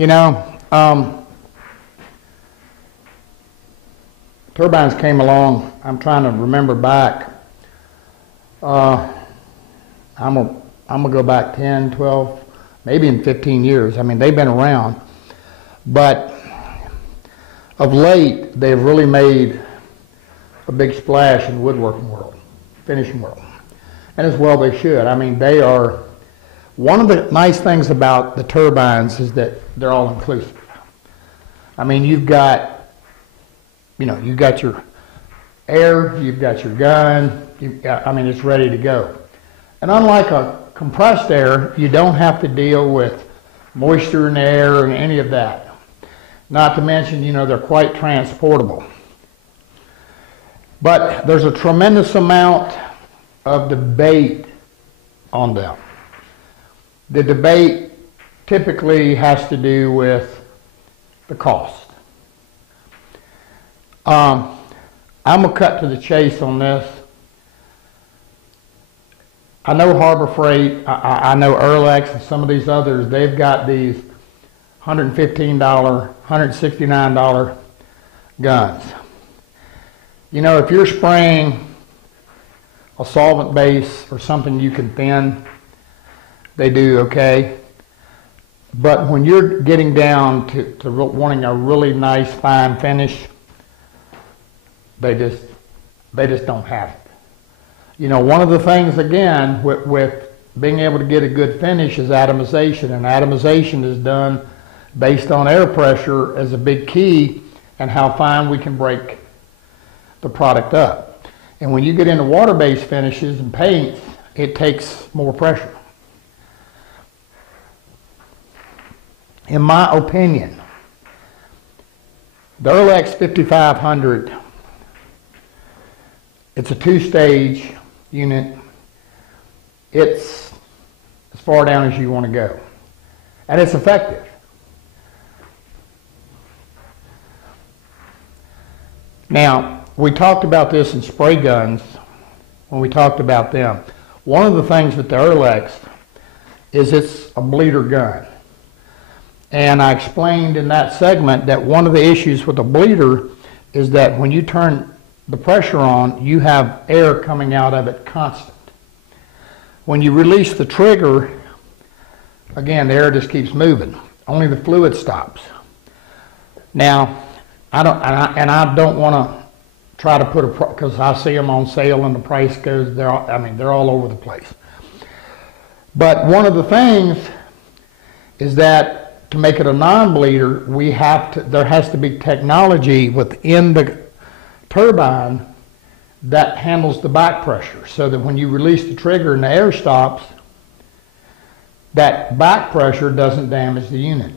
You know, turbines came along. I'm trying to remember back. I'm gonna go back 10, 12, maybe in 15 years. I mean, they've been around, but of late, they've really made a big splash in the woodworking world, finishing world, and as well they should. I mean, they are, one of the nice things about the turbines is that they're all inclusive. I mean, you've got, you know, you've got your air, you've got your gun, you've got, I mean, it's ready to go. And unlike a compressed air, you don't have to deal with moisture in the air and any of that. Not to mention, you know, they're quite transportable. But there's a tremendous amount of debate on them. The debate typically has to do with the cost. I'm going to cut to the chase on this. I know Harbor Freight, I know Erlex and some of these others, they've got these $115, $169 guns. You know, if you're spraying a solvent base or something you can thin, they do okay. But when you're getting down to wanting a really nice fine finish, they just don't have it. You know, one of the things, again, with being able to get a good finish is atomization, and atomization is done based on air pressure as a big key and how fine we can break the product up. And when you get into water-based finishes and paints, it takes more pressure. In my opinion, the Erlex 5500, it's a two-stage unit. It's as far down as you want to go. And it's effective. Now, we talked about this in spray guns when we talked about them. One of the things with the Erlex is it's a bleeder gun. And I explained in that segment that one of the issues with a bleeder is that when you turn the pressure on, you have air coming out of it constant. When you release the trigger, again, the air just keeps moving. Only the fluid stops. Now, I don't want to try to put because I see them on sale and the price goes, they're all over the place. But one of the things is that to make it a non-bleeder, there has to be technology within the turbine that handles the back pressure, so that when you release the trigger and the air stops, that back pressure doesn't damage the unit.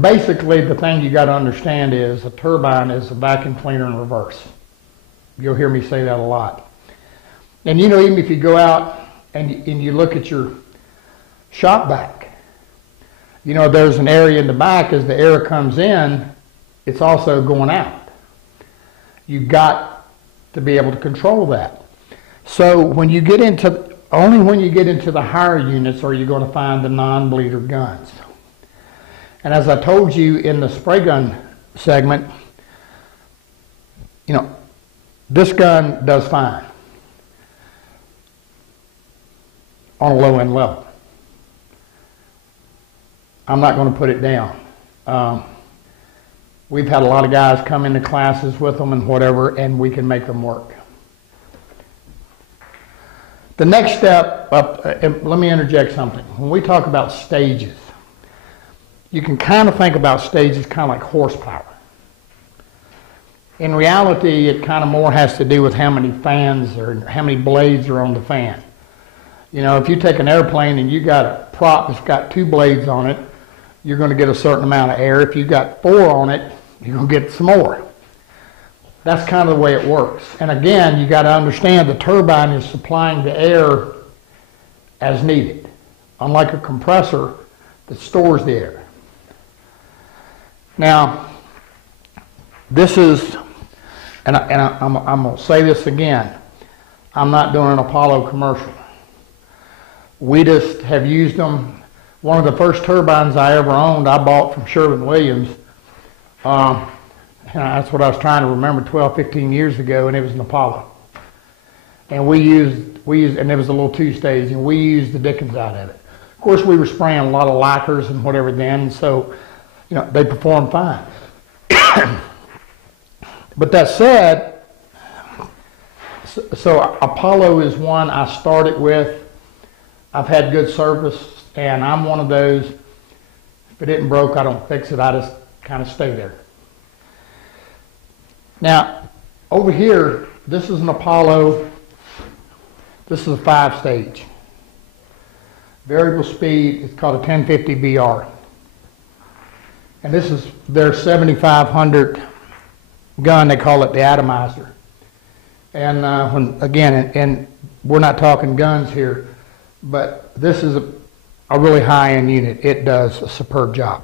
Basically, the thing you got to understand is a turbine is a vacuum cleaner in reverse. You'll hear me say that a lot. And you know, even if you go out and you look at your shop back, you know, there's an area in the back as the air comes in, it's also going out. You've got to be able to control that. So when you get into, only when you get into the higher units are you going to find the non-bleeder guns. And as I told you in the spray gun segment, you know, this gun does fine on a low end level. I'm not going to put it down. We've had a lot of guys come into classes with them and whatever, and we can make them work. The next step up, let me interject something. When we talk about stages, you can kind of think about stages kind of like horsepower. In reality, it kind of more has to do with how many fans or how many blades are on the fan. You know, if you take an airplane and you got a prop that's got 2 blades on it, you're going to get a certain amount of air. If you've got 4 on it, you're going to get some more. That's kind of the way it works. And again, you got to understand the turbine is supplying the air as needed, unlike a compressor that stores the air. Now, this is, and I'm going to say this again, I'm not doing an Apollo commercial. We just have used them. One of the first turbines I ever owned, I bought from Sherwin-Williams. And that's what I was trying to remember 12, 15 years ago, and it was an Apollo. And we used, and it was a little two-stage, and we used the dickens out of it. Of course, we were spraying a lot of lacquers and whatever then, and so, they performed fine. But that said, so Apollo is one I started with. I've had good service, and I'm one of those, if it isn't broke, I don't fix it. I just kind of stay there. Now, over here, this is an Apollo. This is a 5-stage. Variable speed, it's called a 1050 VR. And this is their 7500 gun, they call it the atomizer. And and we're not talking guns here, but this is a really high-end unit. It does a superb job.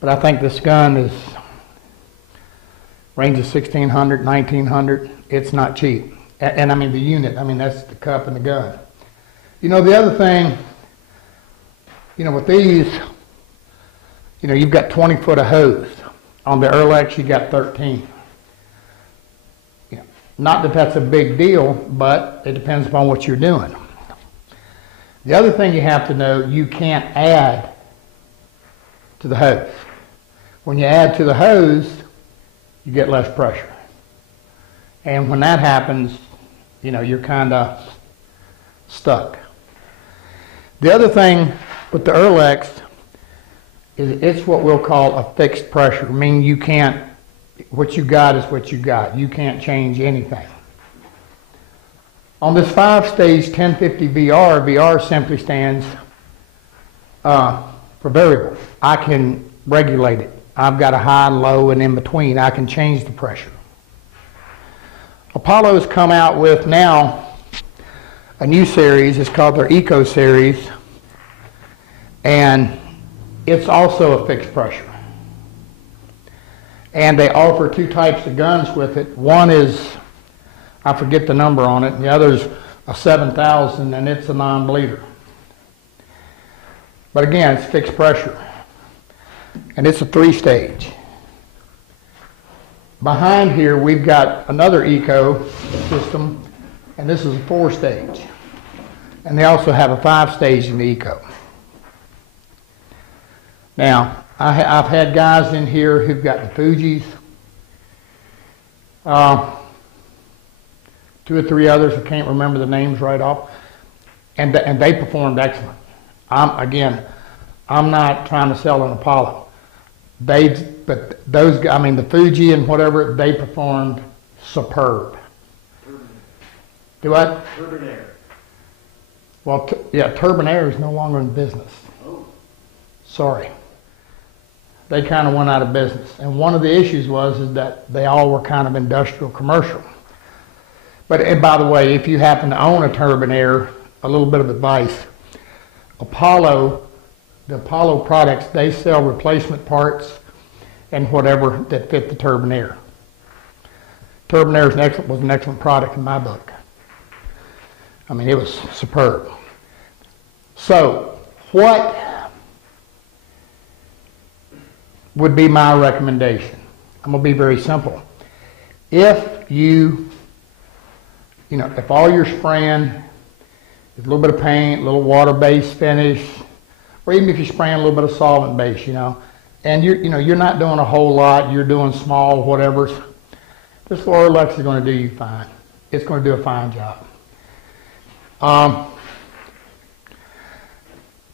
But I think this gun is range of 1600, 1900. It's not cheap. And I mean the unit, that's the cup and the gun. The other thing, with these, you've got 20 foot of hose. On the Erlex, you got 13. Not that that's a big deal, but it depends upon what you're doing. The other thing you have to know, you can't add to the hose. When you add to the hose, you get less pressure. And when that happens, you're kind of stuck. The other thing with the Erlex is it's what we'll call a fixed pressure. I mean, you can't, what you got is what you got. You can't change anything. On this 5-stage 1050 VR, VR simply stands for variable. I can regulate it. I've got a high and low and in between. I can change the pressure. Apollo's come out with now a new series. It's called their Eco Series. And it's also a fixed pressure. And they offer 2 types of guns with it. One is, I forget the number on it, and the other is a 7000, and it's a non-bleeder. But again, it's fixed pressure. And it's a 3-stage. Behind here, we've got another Eco system, and this is a 4-stage. And they also have a 5-stage in the Eco. Now, I've had guys in here who've got the Fujis, 2 or 3 others, I can't remember the names right off, and they performed excellent. I'm not trying to sell an Apollo. But those, the Fuji and whatever, they performed superb. Do what? Turbines. Well, Turbines is no longer in business. Oh. Sorry. They kind of went out of business. And one of the issues is that they all were kind of industrial commercial. But and by the way, if you happen to own a Turbinaire, a little bit of advice, the Apollo products, they sell replacement parts and whatever that fit the Turbinaire. Turbinaire was an excellent product in my book. It was superb. So, what would be my recommendation? I'm going to be very simple. If if all you're spraying is a little bit of paint, a little water-based finish, or even if you're spraying a little bit of solvent base, and you're not doing a whole lot, you're doing small whatevers, this Erlex is going to do you fine. It's going to do a fine job.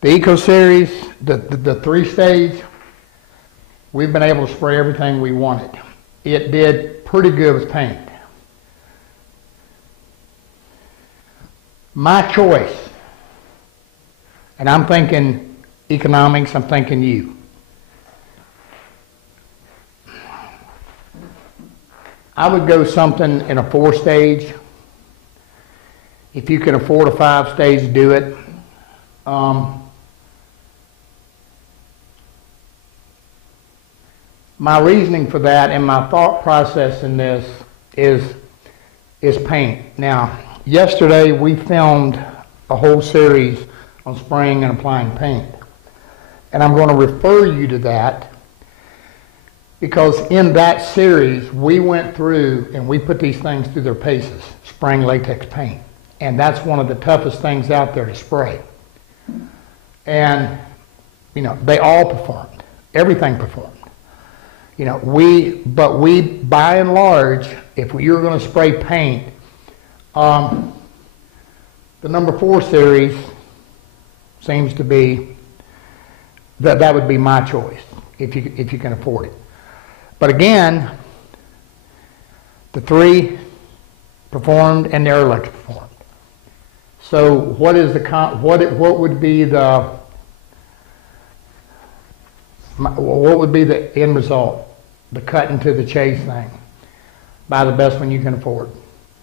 The Eco Series, the 3-stage, we've been able to spray everything we wanted. It did pretty good with paint. My choice, and I'm thinking economics, I'm thinking you. I would go something in a 4-stage. If you can afford a 5-stage, do it. My reasoning for that and my thought process in this is paint. Now, yesterday we filmed a whole series on spraying and applying paint. And I'm going to refer you to that because in that series we went through and we put these things through their paces, spraying latex paint. And that's one of the toughest things out there to spray. And, you know, they all performed. Everything performed. You know, we, by and large, if you're going to spray paint, the number 4 series seems to be, that would be my choice, if you can afford it. But again, the 3 performed and the Airlex performed. So what is the what would be the end result? The cut into the chase thing. Buy the best one you can afford.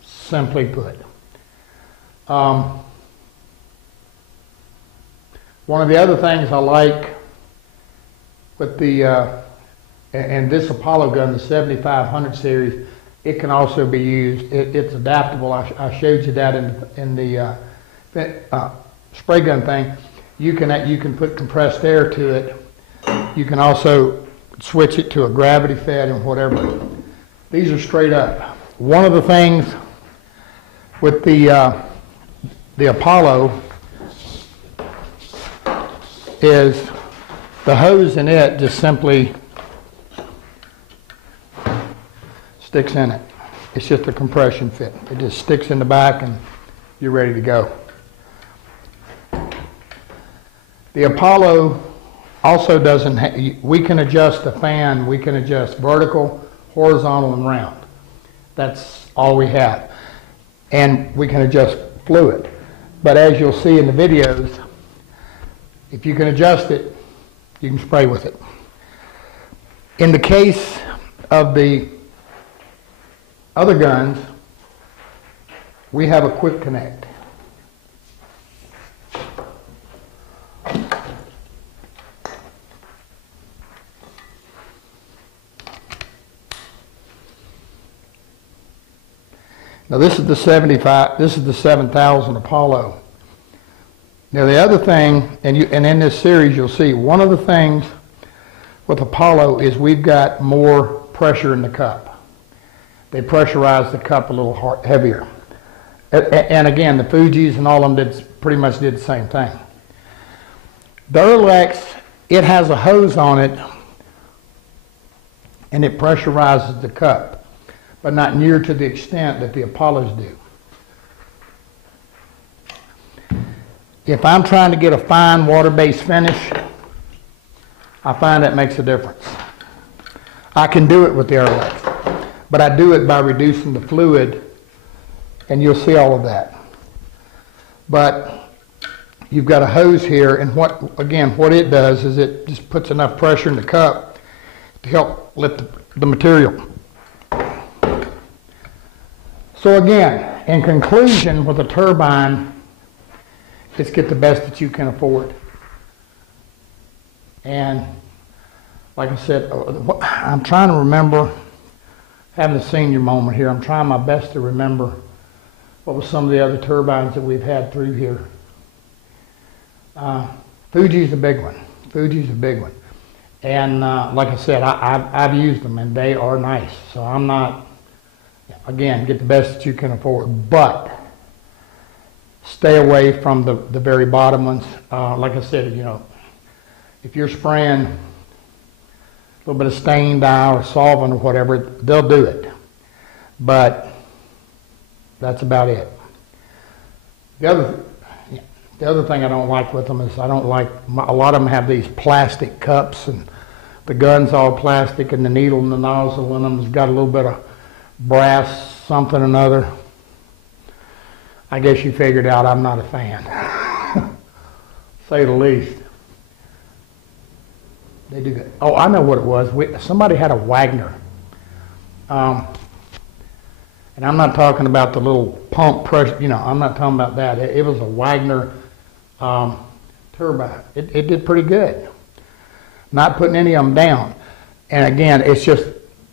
Simply put. One of the other things I like with the and this Apollo gun, the 7500 series, it can also be used. It's adaptable. I showed you that in the spray gun thing. You can put compressed air to it. You can also switch it to a gravity fed and whatever. These are straight up. One of the things with the Apollo is the hose in it just simply sticks in it. It's just a compression fit. It just sticks in the back and you're ready to go. The Apollo also doesn't, we can adjust the fan, we can adjust vertical, horizontal, and round. That's all we have. And we can adjust fluid. But as you'll see in the videos, if you can adjust it, you can spray with it. In the case of the other guns, we have a quick connect. Now this is the 7000 Apollo. Now the other thing, and in this series you'll see, one of the things with Apollo is we've got more pressure in the cup. They pressurize the cup a little heavier. And again, the Fujis and all of them pretty much did the same thing. The Airlex, it has a hose on it and it pressurizes the cup, but not near to the extent that the Apollos do. If I'm trying to get a fine water-based finish, I find that makes a difference. I can do it with the Airlex, but I do it by reducing the fluid, and you'll see all of that. But you've got a hose here, and what it does is it just puts enough pressure in the cup to help lift the material. So again, in conclusion, with a turbine, just get the best that you can afford. And like I said, I'm trying to remember, having a senior moment here, I'm trying my best to remember what was some of the other turbines that we've had through here. Fuji's a big one. Fuji's a big one. And like I said, I've used them and they are nice. So I'm not, again, get the best that you can afford. But stay away from the very bottom ones. Like I said, you know, if you're spraying a little bit of stain dye or solvent or whatever, they'll do it. But that's about it. The other thing I don't like with them is I don't like, a lot of them have these plastic cups and the gun's all plastic and the needle and the nozzle in them has got a little bit of brass something or another. I guess you figured out I'm not a fan, say the least. They do good. Oh, I know what it was. Somebody had a Wagner. And I'm not talking about the little pump pressure, you know, I'm not talking about that. It was a Wagner turbine. It did pretty good. Not putting any of them down. And again, it's just,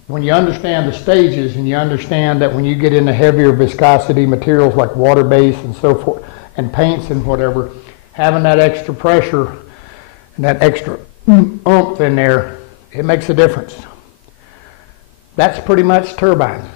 when you understand the stages and you understand that when you get into heavier viscosity materials like water-based and so forth, and paints and whatever, having that extra pressure and that extra oomph in there, it makes a difference. That's pretty much turbines.